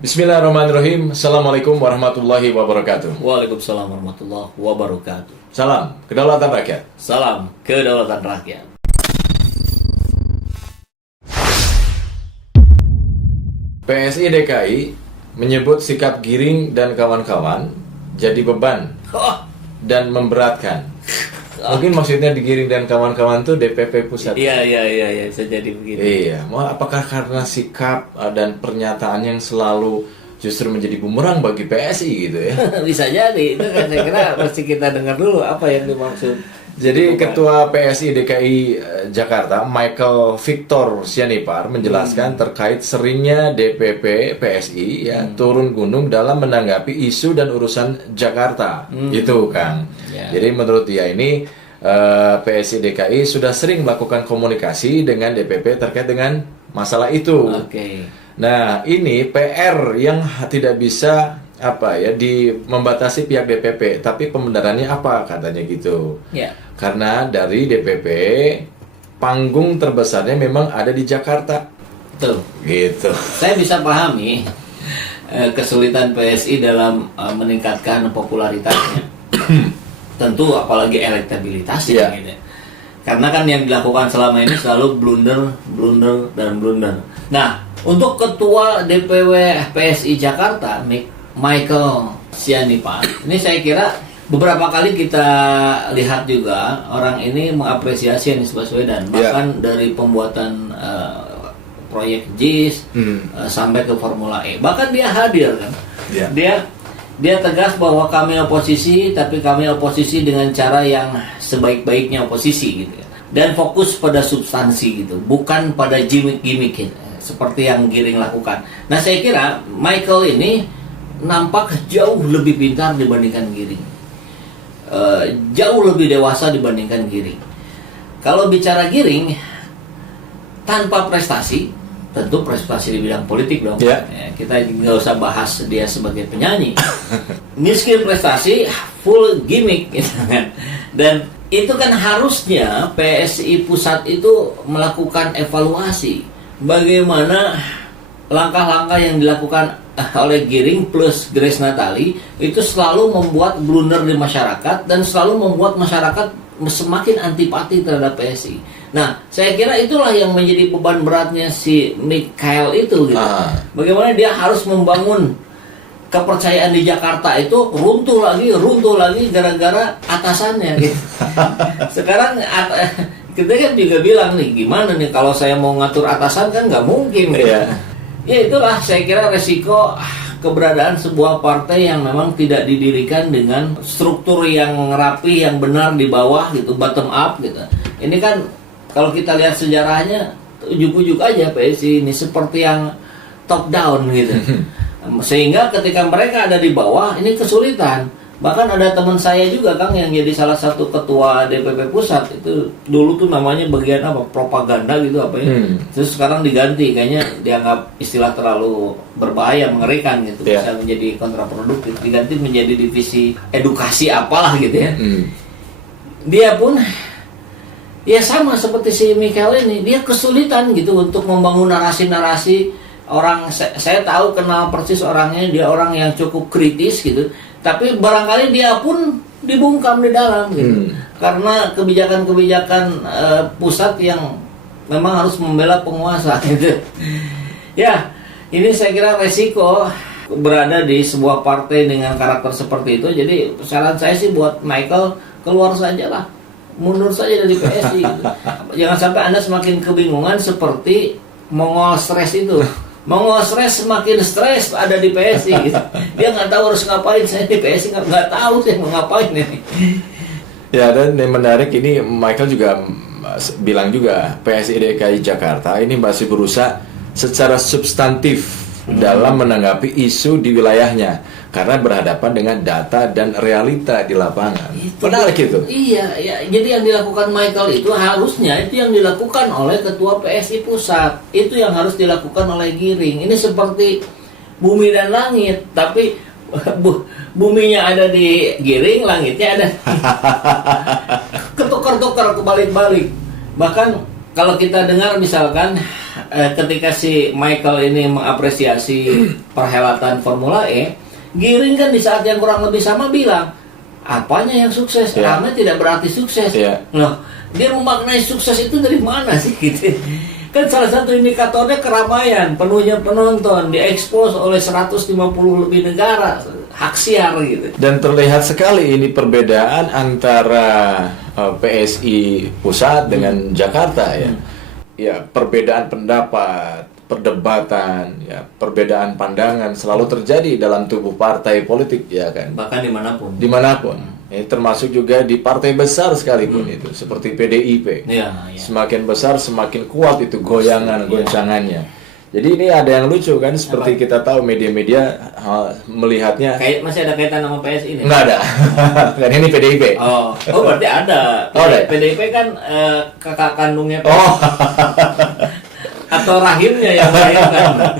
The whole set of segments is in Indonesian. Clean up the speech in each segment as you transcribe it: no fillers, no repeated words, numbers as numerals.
Bismillahirrahmanirrahim. Assalamualaikum warahmatullahi wabarakatuh. Waalaikumsalam warahmatullahi wabarakatuh. Salam kedaulatan rakyat. Salam kedaulatan rakyat. PSI DKI menyebut sikap Giring dan kawan-kawan jadi beban Oh, dan memberatkan. Mungkin maksudnya di Giring dan kawan-kawan tuh DPP pusat. iya, bisa jadi begitu. Iya, mau apakah karena sikap dan pernyataan yang selalu justru menjadi bumerang bagi PSI gitu ya? Bisa jadi. Itu kan saya kira mesti kita dengar dulu apa yang dimaksud. Jadi Ketua PSI DKI Jakarta Michael Victor Sianipar menjelaskan terkait seringnya DPP PSI ya turun gunung dalam menanggapi isu dan urusan Jakarta. Itu Kang. Ya. Jadi menurut dia ini PSI DKI sudah sering melakukan komunikasi dengan DPP terkait dengan masalah itu. Oke. Nah, ini PR yang tidak bisa membatasi pihak DPP, tapi pembenarannya apa katanya gitu. Ya. Karena dari DPP panggung terbesarnya memang ada di Jakarta. Betul. Gitu. Saya bisa pahami kesulitan PSI dalam meningkatkan popularitasnya. Tentu apalagi elektabilitasnya Iya. gitu. Karena kan yang dilakukan selama ini selalu blunder. Nah, untuk Ketua DPW PSI Jakarta, Michael Sianipar, ini saya kira beberapa kali kita lihat juga orang ini mengapresiasi Anies Baswedan, bahkan dari pembuatan proyek JIS sampai ke Formula E, bahkan dia hadir kan. Yeah. Dia tegas bahwa kami oposisi, tapi kami oposisi dengan cara yang sebaik-baiknya oposisi gitu ya. Dan fokus pada substansi gitu, bukan pada gimmick-gimmick gitu, seperti yang Giring lakukan. Nah, saya kira Michael ini nampak jauh lebih pintar dibandingkan Giring, jauh lebih dewasa dibandingkan Giring. Kalau bicara Giring, tanpa prestasi, tentu prestasi di bidang politik dong. Yeah. Ya, kita nggak usah bahas dia sebagai penyanyi. Miskin prestasi, full gimmick gitu kan. Dan itu kan harusnya PSI pusat itu melakukan evaluasi bagaimana langkah-langkah yang dilakukan oleh Giring plus Grace Natali itu selalu membuat blunder di masyarakat dan selalu membuat masyarakat semakin antipati terhadap PSI. Nah, saya kira itulah yang menjadi beban beratnya si Michael itu gitu. Bagaimana dia harus membangun kepercayaan di Jakarta itu runtuh lagi gara-gara atasannya gitu. Sekarang kita kan juga bilang nih, gimana nih kalau saya mau ngatur atasan kan nggak mungkin gitu. Ya itulah saya kira resiko keberadaan sebuah partai yang memang tidak didirikan dengan struktur yang rapi, yang benar di bawah gitu, bottom up gitu. Ini kan kalau kita lihat sejarahnya ujuk-ujuk aja PSI ini seperti yang top down gitu. Sehingga ketika mereka ada di bawah ini kesulitan. Bahkan ada teman saya juga Kang yang jadi salah satu ketua DPP pusat, itu dulu tuh namanya bagian apa, propaganda gitu apa ya. Terus sekarang diganti, kayaknya dianggap istilah terlalu berbahaya, mengerikan gitu, bisa menjadi kontraproduktif, diganti menjadi divisi edukasi apalah gitu ya. Dia pun ya sama seperti si Michael ini, dia kesulitan gitu untuk membangun narasi-narasi. Orang saya tahu, kenal persis orangnya, dia orang yang cukup kritis gitu. Tapi barangkali dia pun dibungkam di dalam gitu. Karena kebijakan-kebijakan pusat yang memang harus membela penguasa gitu. Ya, ini saya kira resiko berada di sebuah partai dengan karakter seperti itu. Jadi saran saya sih buat Michael, keluar saja lah, mundur saja dari PSI gitu. Jangan sampai Anda semakin kebingungan seperti Mongol stres itu. Mongol stres semakin stres ada di PSI gitu. Dia nggak tahu harus ngapain. Saya di PSI nggak tahu saya mau ngapain ini. Ya, dan yang menarik ini Michael juga bilang juga PSI DKI Jakarta ini masih berusaha secara substantif dalam menanggapi isu di wilayahnya karena berhadapan dengan data dan realita di lapangan. Menarik itu. Iya, ya. Jadi yang dilakukan Michael itu harusnya itu yang dilakukan oleh Ketua PSI pusat. Itu yang harus dilakukan oleh Giring. Ini seperti bumi dan langit, tapi buminya ada di Giring, langitnya ada ketukar-tukar, kebalik-balik. Bahkan kalau kita dengar misalkan ketika si Michael ini mengapresiasi perhelatan Formula E, Giring kan di saat yang kurang lebih sama bilang, apanya yang sukses? Ya. Karena tidak berarti sukses. Ya. Loh, dia memaknai sukses itu dari mana sih gitu? Kan salah satu indikatornya keramaian, penuhnya penonton, diekspos oleh 150 lebih negara, hak siar gitu. Dan terlihat sekali ini perbedaan antara PSI pusat dengan Jakarta ya. Ya, perbedaan pendapat, perdebatan, ya, perbedaan pandangan selalu terjadi dalam tubuh partai politik ya kan. Bahkan dimanapun. Dimanapun. Ini termasuk juga di partai besar sekalipun itu, seperti PDIP. Iya, iya. Semakin besar semakin kuat itu goyangan, Iya. goncangannya. Jadi ini ada yang lucu kan, seperti kita tahu media-media melihatnya Kayak masih ada kaitan sama PSI ini? nggak ada. Kan ini PDIP. Oh berarti ada. Oh, ada. PDIP kan kakak kandungnya Oh. atau rahimnya yang melahirkan.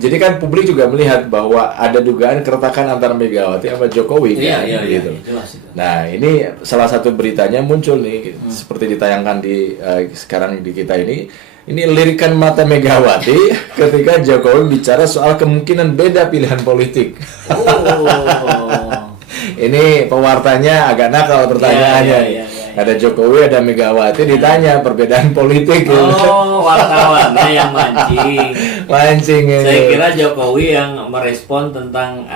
Jadi kan publik juga melihat bahwa ada dugaan keretakan antara Megawati sama Jokowi kan, Iya, gitu. jelas itu. Nah, ini salah satu beritanya muncul nih, seperti ditayangkan di sekarang di kita ini. Ini lirikan mata Megawati ketika Jokowi bicara soal kemungkinan beda pilihan politik. Oh. Ini pewartanya agak nakal pertanyaannya. Iya. Ada Jokowi, ada Megawati, ditanya perbedaan politik. Oh, wartawannya yang mancing. Mancing ini. Saya kira Jokowi yang merespon tentang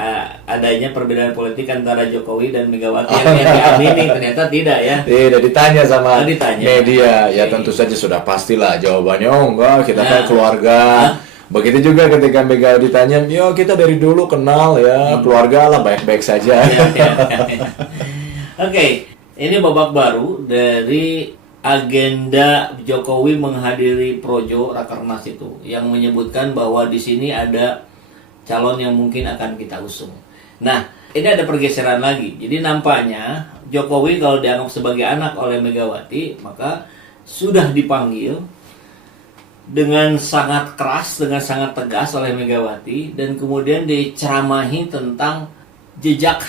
adanya perbedaan politik antara Jokowi dan Megawati yang diamini, ternyata tidak ya. Tidak ditanya sama Ditanya. media, ya Oke. tentu saja sudah pastilah jawabannya. Oh enggak, kita kan Nah. keluarga. Begitu juga ketika Mega ditanya, ya kita dari dulu kenal ya, keluarga lah baik-baik saja. Ya. Oke, ini babak baru dari agenda Jokowi menghadiri Projo Rakernas itu, yang menyebutkan bahwa di sini ada calon yang mungkin akan kita usung. Nah, ini ada pergeseran lagi. Jadi nampaknya Jokowi kalau dianggap sebagai anak oleh Megawati, maka sudah dipanggil dengan sangat keras, dengan sangat tegas oleh Megawati, dan kemudian diceramahi tentang jejak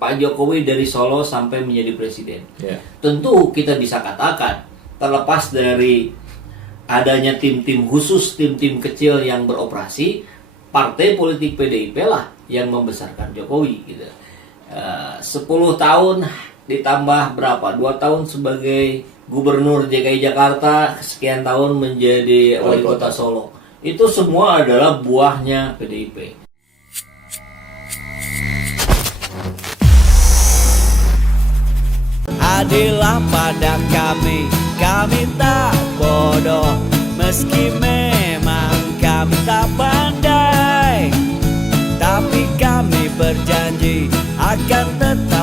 Pak Jokowi dari Solo sampai menjadi presiden. Ya. Tentu kita bisa katakan, terlepas dari adanya tim-tim khusus, tim-tim kecil yang beroperasi, partai politik PDIP lah yang membesarkan Jokowi gitu. 10 tahun ditambah berapa? 2 tahun sebagai Gubernur DKI Jakarta, sekian tahun menjadi wali kota Solo. Itu semua adalah buahnya PDIP. Adillah pada kami tak bodoh. Meski memang kami tak pandai, tapi kami berjanji akan tetap